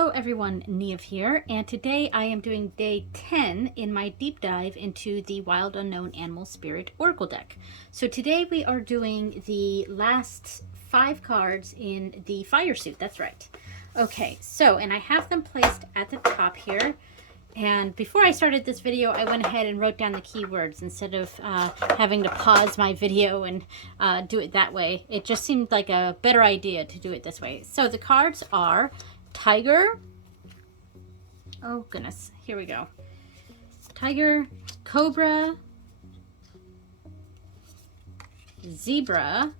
Hello everyone, Neve here, and today I am doing day 10 in my deep dive into the Wild Unknown Animal Spirit Oracle deck. So today we are doing the last 5 cards in the fire suit, that's right. Okay, so, and I have them placed at the top here, and before I started this video I went ahead and wrote down the keywords instead of having to pause my video and do it that way. It just seemed like a better idea to do it this way. So the cards are Tiger, oh goodness, here we go. Tiger, Cobra, Zebra,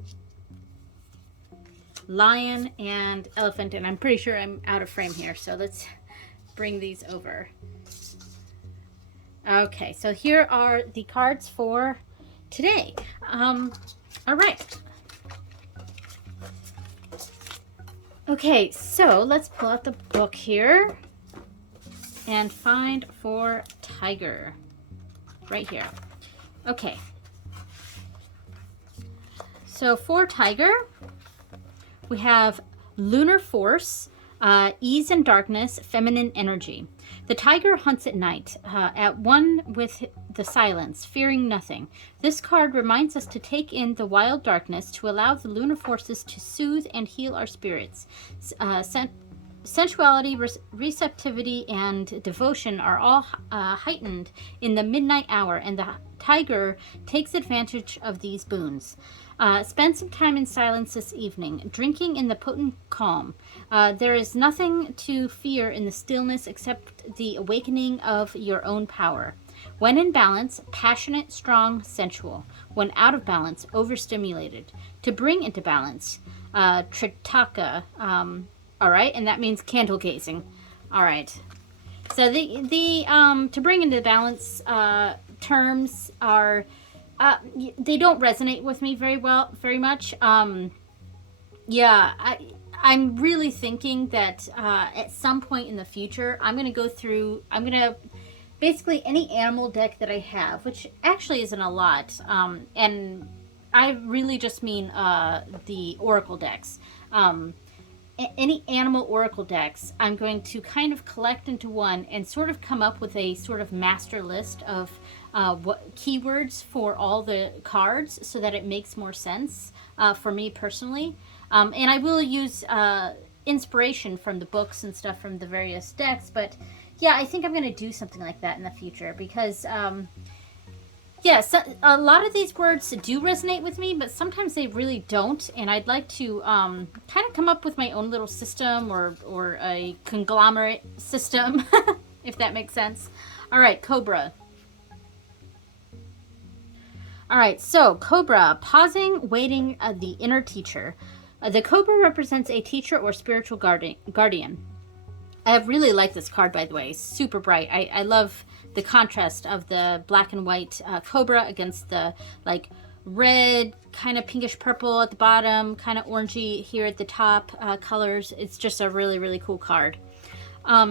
Lion, and Elephant, and I'm pretty sure I'm out of frame here, so let's bring these over. Okay, so here are the cards for today. All right. Okay, so let's pull out the book here and find for Tiger right here. Okay, so for Tiger we have Lunar Force, Ease and Darkness, Feminine Energy. The tiger hunts at night, at one with the silence, fearing nothing. This card reminds us to take in the wild darkness, to allow the lunar forces to soothe and heal our spirits. Sensuality, receptivity, and devotion are all heightened in the midnight hour, and the tiger takes advantage of these boons. Spend some time in silence this evening, drinking in the potent calm. There is nothing to fear in the stillness except the awakening of your own power. When in balance, passionate, strong, sensual. When out of balance, overstimulated. To bring into balance, Tritaka. All right, and that means candle gazing. All right. So the to bring into balance terms are they don't resonate with me very much. Yeah, I'm really thinking that at some point in the future, I'm going to basically any animal deck that I have, which actually isn't a lot, and I really just mean the Oracle decks. Any animal oracle decks, I'm going to kind of collect into one and sort of come up with a sort of master list of what keywords for all the cards so that it makes more sense for me personally. And I will use inspiration from the books and stuff from the various decks, but yeah, I think I'm going to do something like that in the future because yeah, so a lot of these words do resonate with me, but sometimes they really don't, and I'd like to kind of come up with my own little system or a conglomerate system, if that makes sense. All right, Cobra. All right, so Cobra, pausing, waiting, the inner teacher. The Cobra represents a teacher or spiritual guardian. I really like this card, by the way. Super bright. I love the contrast of the black and white Cobra against the like red, kind of pinkish purple at the bottom, kind of orangey here at the top colors. It's just a really, really cool card.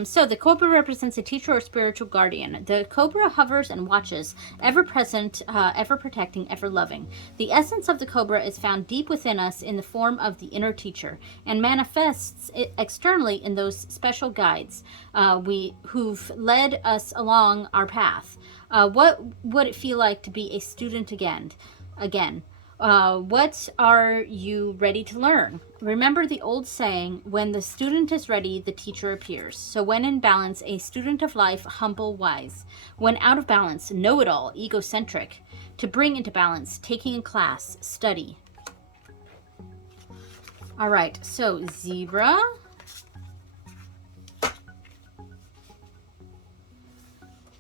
So the Cobra represents a teacher or spiritual guardian. The Cobra hovers and watches, ever present, ever protecting, ever loving. The essence of the Cobra is found deep within us in the form of the inner teacher and manifests externally in those special guides who've led us along our path. What would it feel like to be a student again? What are you ready to learn? Remember the old saying, when the student is ready, the teacher appears. So when in balance, a student of life, humble, wise. When out of balance, know-it-all, egocentric. To bring into balance, taking a class, study. All right, so Zebra.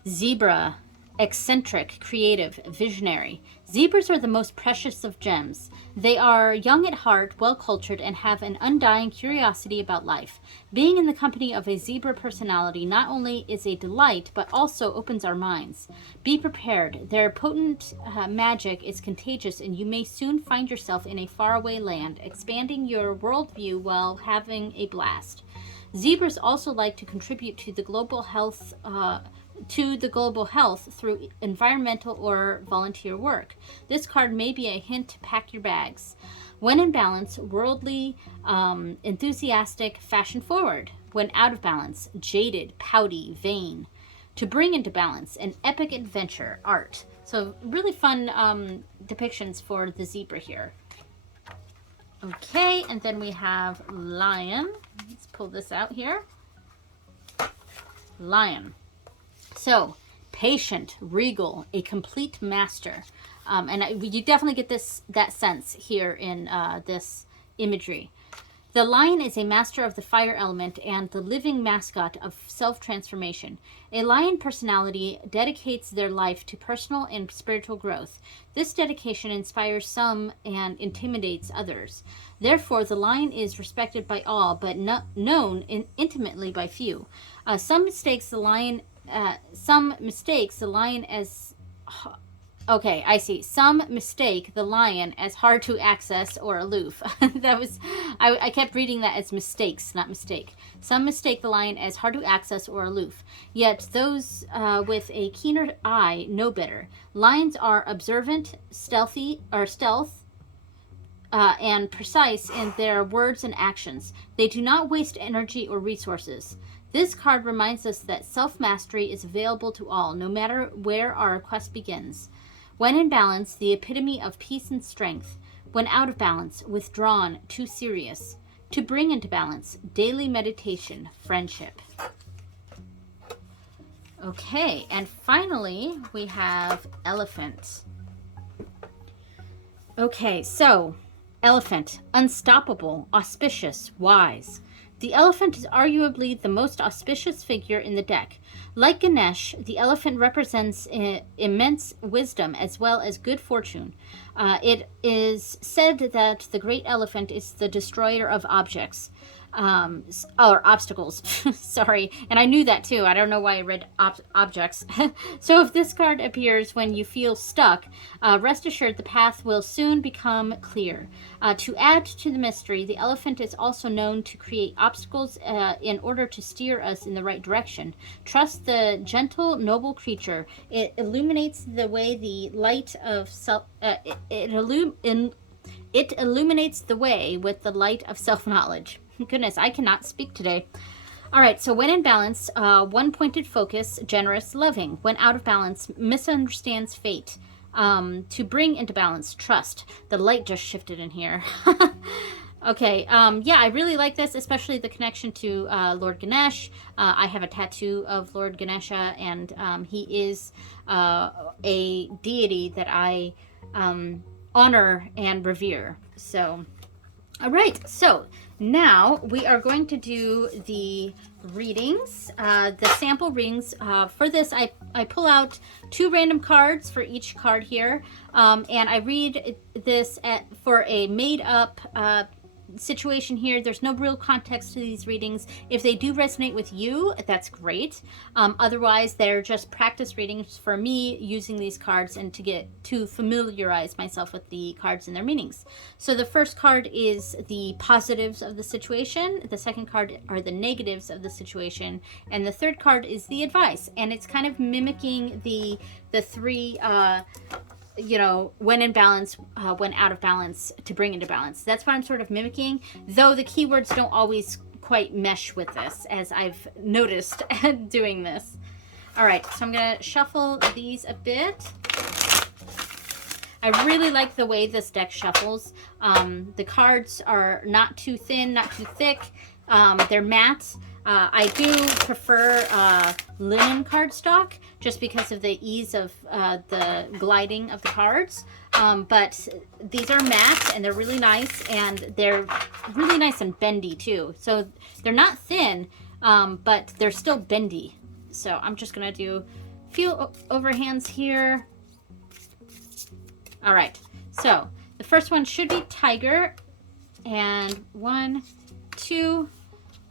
Zebra, eccentric, creative, visionary. Zebras are the most precious of gems. They are young at heart, well-cultured, and have an undying curiosity about life. Being in the company of a zebra personality not only is a delight, but also opens our minds. Be prepared. Their potent magic is contagious, and you may soon find yourself in a faraway land, expanding your worldview while having a blast. Zebras also like to contribute to the global health through environmental or volunteer work. This card may be a hint to pack your bags. When in balance, worldly, enthusiastic, fashion forward. when out of balance, jaded, pouty, vain. To bring into balance, an epic adventure, art. So really fun depictions for the zebra here. Okay, and then we have lion. Let's pull this out here. Lion. So, patient, regal, a complete master. You definitely get that sense here in this imagery. The lion is a master of the fire element and the living mascot of self-transformation. A lion personality dedicates their life to personal and spiritual growth. This dedication inspires some and intimidates others. Therefore, the lion is respected by all, but not known intimately by few. Some mistakes the lion as okay, I see. Some mistake the lion as hard to access or aloof. I kept reading that as mistakes, not mistake. Some mistake the lion as hard to access or aloof. Yet those with a keener eye know better. Lions are observant, stealth, and precise in their words and actions. They do not waste energy or resources. This card reminds us that self-mastery is available to all, no matter where our quest begins. When in balance, the epitome of peace and strength. When out of balance, withdrawn, too serious. To bring into balance, daily meditation, friendship. Okay, and finally, we have elephant. Okay, so elephant, unstoppable, auspicious, wise. The elephant is arguably the most auspicious figure in the deck. Like Ganesh, the elephant represents immense wisdom as well as good fortune. It is said that the great elephant is the destroyer of objects. Or obstacles. Sorry. And I knew that too. I don't know why I read objects. So if this card appears when you feel stuck, rest assured the path will soon become clear. To add to the mystery, the elephant is also known to create obstacles in order to steer us in the right direction. Trust the gentle, noble creature. It illuminates the way the light of it illuminates the way with the light of self-knowledge. Goodness, I cannot speak today. All right, so when in balance, one-pointed focus, generous, loving. When out of balance, misunderstands fate. To bring into balance, trust. The light just shifted in here. Okay, yeah, I really like this, especially the connection to Lord Ganesh. I have a tattoo of Lord Ganesha, and he is a deity that I honor and revere. So, all right, so now we are going to do the readings, the sample readings. For this, I pull out 2 random cards for each card here, and I read this for a made-up situation here. There's no real context to these readings. If they do resonate with you, that's great. Otherwise, they're just practice readings for me using these cards and to familiarize myself with the cards and their meanings. So the first card is the positives of the situation. The second card are the negatives of the situation. And the third card is the advice. And it's kind of mimicking the 3 when in balance, when out of balance, to bring into balance. That's what I'm sort of mimicking, though the keywords don't always quite mesh with this, as I've noticed doing this. All right, so I'm going to shuffle these a bit. I really like the way this deck shuffles. The cards are not too thin, not too thick. They're matte. I do prefer linen cardstock just because of the ease of the gliding of the cards. But these are matte and they're really nice, and they're really nice and bendy too. So they're not thin, but they're still bendy. So I'm just going to do a few overhands here. All right. So the first one should be tiger. And 1, 2...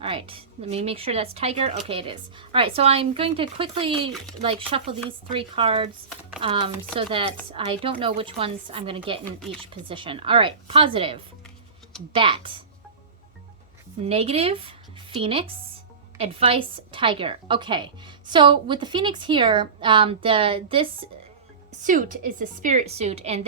All right, let me make sure that's tiger. Okay, it is. All right, so I'm going to quickly shuffle these 3 cards so that I don't know which ones I'm going to get in each position. All right, positive, bat. Negative, phoenix. Advice, tiger. Okay, so with the phoenix here, this suit is a spirit suit, and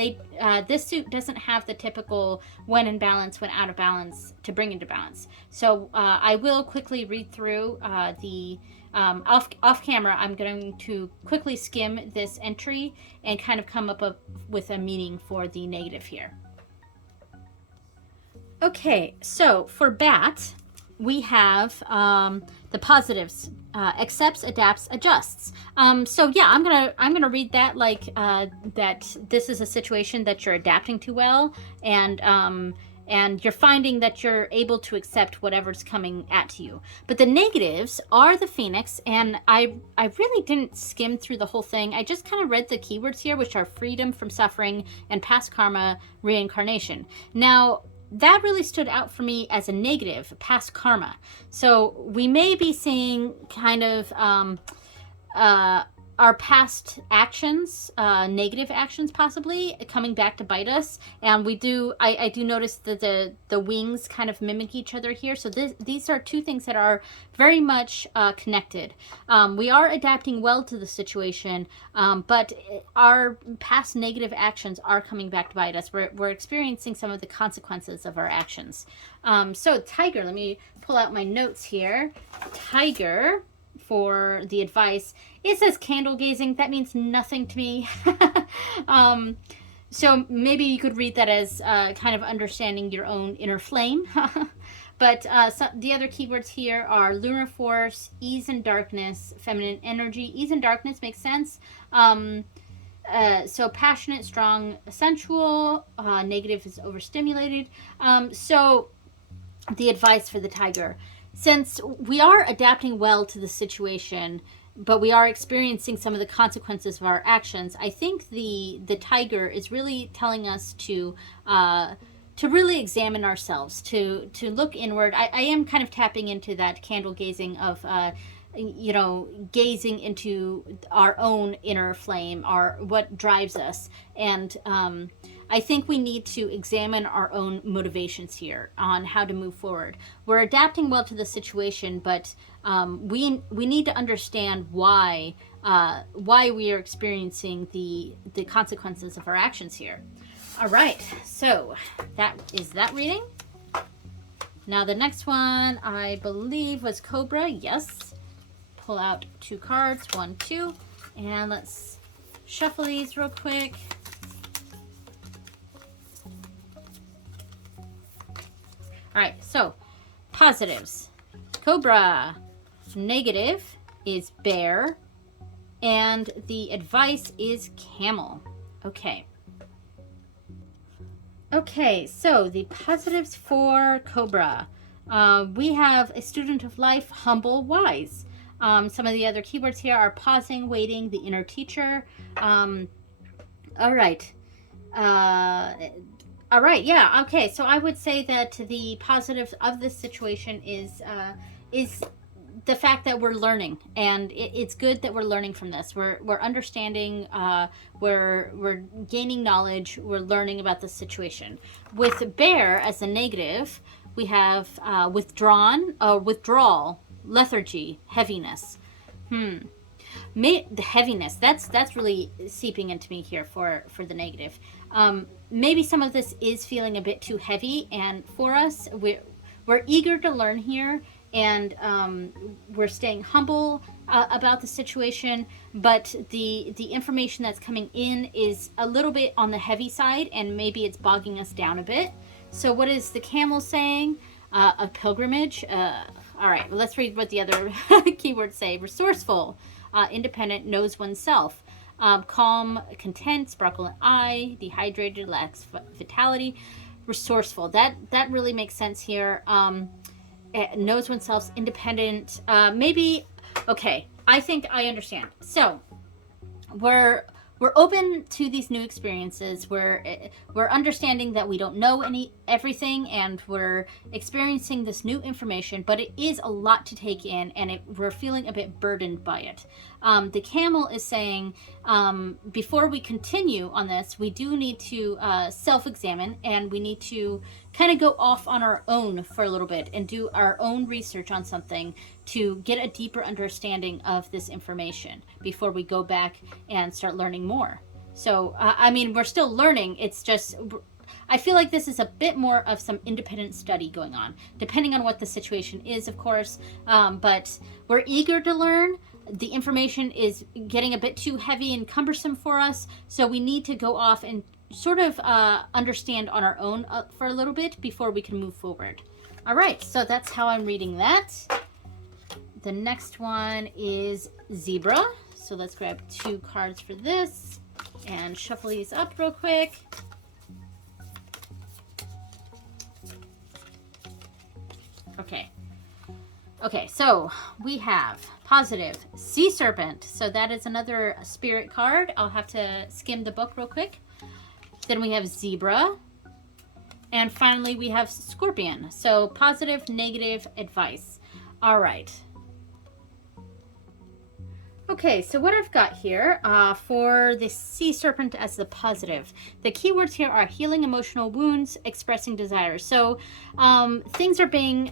this suit doesn't have the typical when in balance, when out of balance to bring into balance. So I will quickly read through the off camera. I'm going to quickly skim this entry and kind of come up with a meaning for the negative here. Okay, so for bat, we have the positives: accepts, adapts, adjusts. So yeah, I'm gonna read that like that. This is a situation that you're adapting to well, and you're finding that you're able to accept whatever's coming at you. But the negatives are the phoenix, and I really didn't skim through the whole thing. I just kind of read the keywords here, which are freedom from suffering and past karma, reincarnation. Now, that really stood out for me as a negative, past karma. So we may be seeing kind of our past actions, negative actions possibly, coming back to bite us. And I do notice that the wings kind of mimic each other here. So these are two things that are very much connected. We are adapting well to the situation, but our past negative actions are coming back to bite us. We're experiencing some of the consequences of our actions. So tiger, let me pull out my notes here. Tiger, for the advice, it says candle gazing. That means nothing to me. So maybe you could read that as kind of understanding your own inner flame. But the other keywords here are lunar force, ease and darkness, feminine energy. Ease and darkness makes sense. So passionate, strong, sensual. Negative is overstimulated. So the advice for the tiger: since we are adapting well to the situation, but we are experiencing some of the consequences of our actions, I think the tiger is really telling us to really examine ourselves, to look inward. I am kind of tapping into that candle gazing of gazing into our own inner flame, what drives us. And I think we need to examine our own motivations here on how to move forward. We're adapting well to the situation, but we need to understand why we are experiencing the consequences of our actions here. All right, so that is that reading. Now the next one, I believe, was Cobra. Yes. Pull out 2 cards, 1, 2, and let's shuffle these real quick. All right, so positives: Cobra. Negative is bear, and the advice is camel. Okay. Okay, so the positives for Cobra. We have a student of life, humble, wise. Some of the other keywords here are pausing, waiting, the inner teacher. All right. All right. Yeah. Okay. So I would say that the positives of this situation is the fact that we're learning, and it's good that we're learning from this. We're understanding. We're gaining knowledge. We're learning about the situation. With bear as a negative, we have withdrawal, lethargy, heaviness. The heaviness, that's really seeping into me here for the negative. Maybe some of this is feeling a bit too heavy, and for us, we're eager to learn here, and we're staying humble about the situation, but the information that's coming in is a little bit on the heavy side, and maybe it's bogging us down a bit. So what is the camel saying? A pilgrimage. All right, well, let's read what the other keywords say. Resourceful, independent, knows oneself. Calm, content, sparkle in eye, dehydrated, lacks vitality. Resourceful, that really makes sense here. Knows oneself, independent. Maybe, okay, I think I understand. So we're open to these new experiences. We're understanding that we don't know everything, and we're experiencing this new information, but it is a lot to take in, and we're feeling a bit burdened by it. The camel is saying, before we continue on this, we do need to self-examine, and we need to kind of go off on our own for a little bit and do our own research on something to get a deeper understanding of this information before we go back and start learning more. So, I mean, we're still learning. It's just, I feel like this is a bit more of some independent study going on, depending on what the situation is, of course. But we're eager to learn. The information is getting a bit too heavy and cumbersome for us, so we need to go off and sort of understand on our own for a little bit before we can move forward. All right, so that's how I'm reading that. The next one is Zebra. So let's grab 2 cards for this and shuffle these up real quick. Okay, so we have positive Sea Serpent. So that is another spirit card. I'll have to skim the book real quick. Then we have Zebra. And finally, we have Scorpion. So positive, negative, advice. All right. Okay, so what I've got here for the Sea Serpent as the positive, the keywords here are healing emotional wounds, expressing desires. So things are being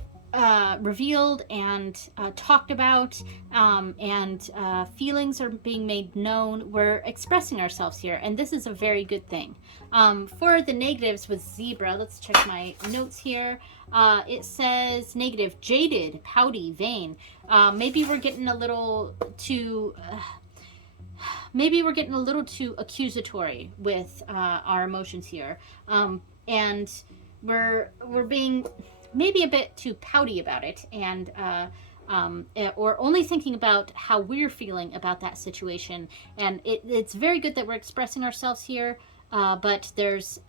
revealed and talked about, and feelings are being made known. We're expressing ourselves here, and this is a very good thing. For the negatives with Zebra, let's check my notes here. It says negative, jaded, pouty, vain. Maybe we're getting a little too accusatory with our emotions here, and we're being maybe a bit too pouty about it, and or only thinking about how we're feeling about that situation. And it's very good that we're expressing ourselves here, but there's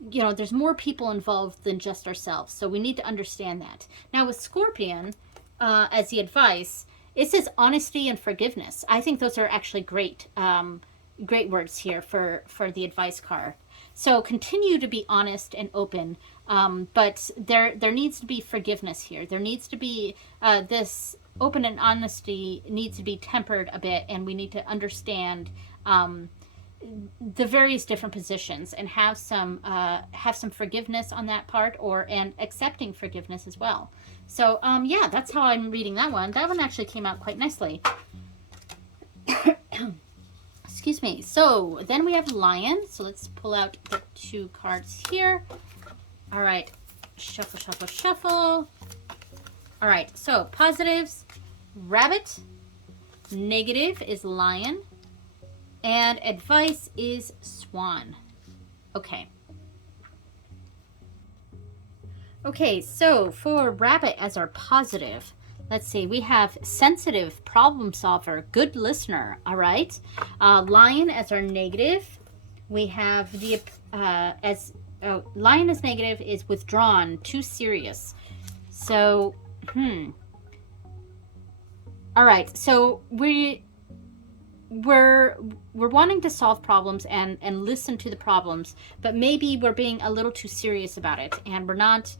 there's more people involved than just ourselves, so we need to understand that. Now with Scorpion, as the advice, it says honesty and forgiveness. I think those are actually great words here for the advice card. So continue to be honest and open, but there needs to be forgiveness here. There needs to be this open and honesty needs to be tempered a bit, and we need to understand the various different positions and have some forgiveness on that part, and accepting forgiveness as well. So yeah, that's how I'm reading that one. That one actually came out quite nicely. Excuse me. So then we have Lion. So let's pull out the 2 cards here. All right. Shuffle, shuffle, shuffle. All right. So positives, Rabbit. Negative is Lion. And advice is Swan. Okay. Okay, so for Rabbit as our positive, let's see, we have sensitive, problem solver, good listener, all right? Lion as our negative, we have the, Lion as negative is withdrawn, too serious. So, all right, so we're wanting to solve problems and listen to the problems, but maybe we're being a little too serious about it, and we're not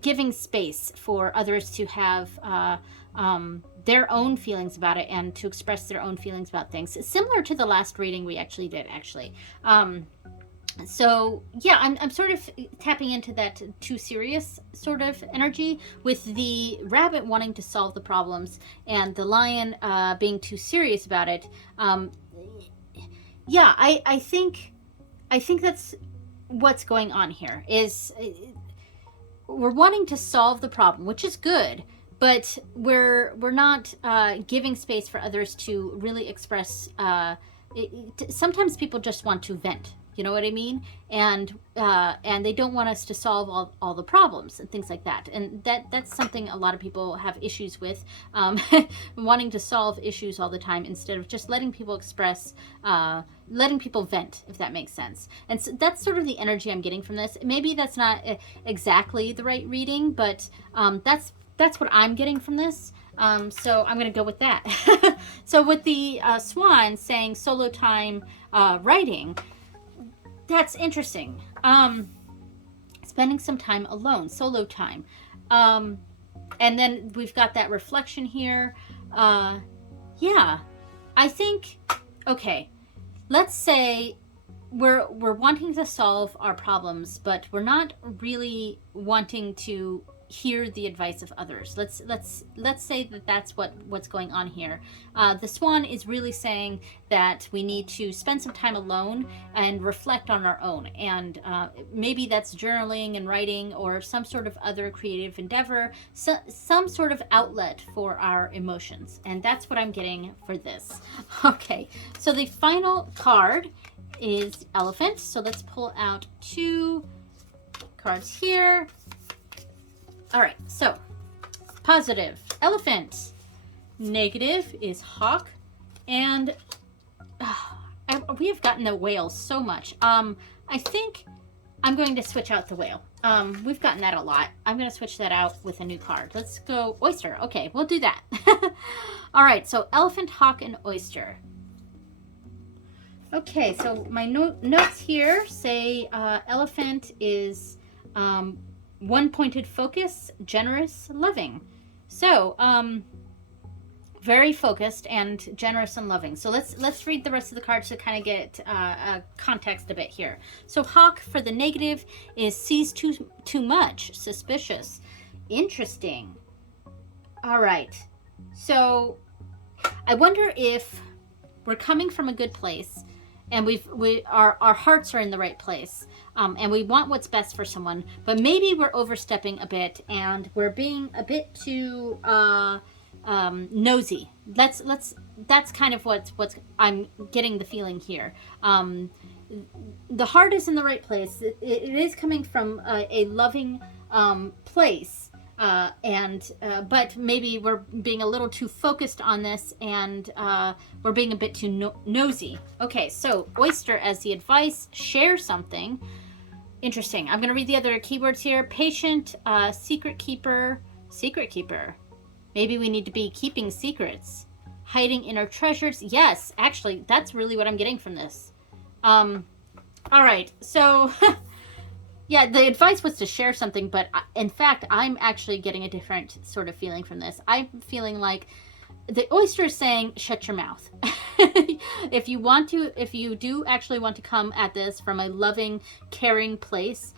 giving space for others to have their own feelings about it and to express their own feelings about things. It's similar to the last reading we actually did, so yeah, I'm sort of tapping into that too serious sort of energy with the Rabbit wanting to solve the problems and the Lion being too serious about it. Yeah, I think that's what's going on here. Is we're wanting to solve the problem, which is good, but we're not giving space for others to really express. Sometimes people just want to vent. You know what I mean? And they don't want us to solve all the problems and things like that. And that's something a lot of people have issues with, wanting to solve issues all the time instead of just letting people express, letting people vent, if that makes sense. And so that's sort of the energy I'm getting from this. Maybe that's not exactly the right reading, but that's what I'm getting from this. So I'm going to go with that. So with the Swan saying solo time writing, that's interesting. Spending some time alone, solo time. And then we've got that reflection here. Yeah, I think, okay, let's say we're wanting to solve our problems, but we're not really wanting to hear the advice of others. Let's say that that's what's going on here. The swan is really saying that we need to spend some time alone and reflect on our own, and maybe that's journaling and writing or some sort of other creative endeavor, some sort of outlet for our emotions, and that's what I'm getting for this. Okay, so the final card is Elephant. So let's pull out 2 cards here. All right, so positive, Elephant. Negative is Hawk. And we have gotten the whale so much. I think I'm going to switch out the whale. We've gotten that a lot. I'm going to switch that out with a new card. Let's go Oyster. Okay, we'll do that. All right, so Elephant, Hawk, and Oyster. Okay, so my notes here say Elephant is one-pointed focus, generous, loving. So, very focused and generous and loving. So let's read the rest of the cards to kind of get context a bit here. So Hawk for the negative is sees too much, suspicious, interesting. All right. So I wonder if we're coming from a good place, and our hearts are in the right place, and we want what's best for someone, but maybe we're overstepping a bit and we're being a bit too nosy. That's kind of what's I'm getting the feeling here. The heart is in the right place. It is coming from a loving place. But maybe we're being a little too focused on this, and we're being a bit too nosy. Okay, so Oyster as the advice, share something. Interesting. I'm going to read the other keywords here. Patient, secret keeper, secret keeper. Maybe we need to be keeping secrets. Hiding inner treasures. Yes, actually, that's really what I'm getting from this. All right, so... Yeah, the advice was to share something, but in fact, I'm actually getting a different sort of feeling from this. I'm feeling like the Oyster is saying, shut your mouth. If you do actually want to come at this from a loving, caring place,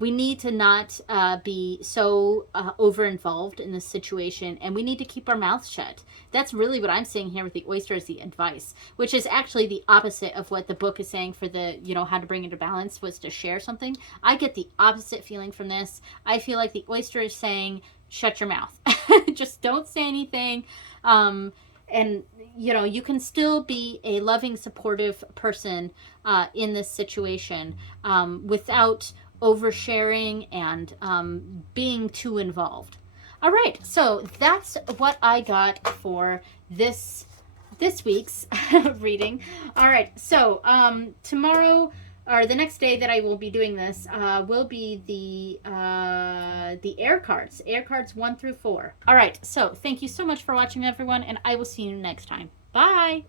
we need to not be so over-involved in this situation, and we need to keep our mouths shut. That's really what I'm seeing here with the Oyster as the advice, which is actually the opposite of what the book is saying for the, how to bring into balance was to share something. I get the opposite feeling from this. I feel like the Oyster is saying, shut your mouth. Just don't say anything. And, you can still be a loving, supportive person in this situation without oversharing and being too involved. All right, so that's what I got for this week's reading. All right, so tomorrow, or the next day that I will be doing this, will be the air cards 1 through 4. All right, so thank you so much for watching, everyone, and I will see you next time. Bye.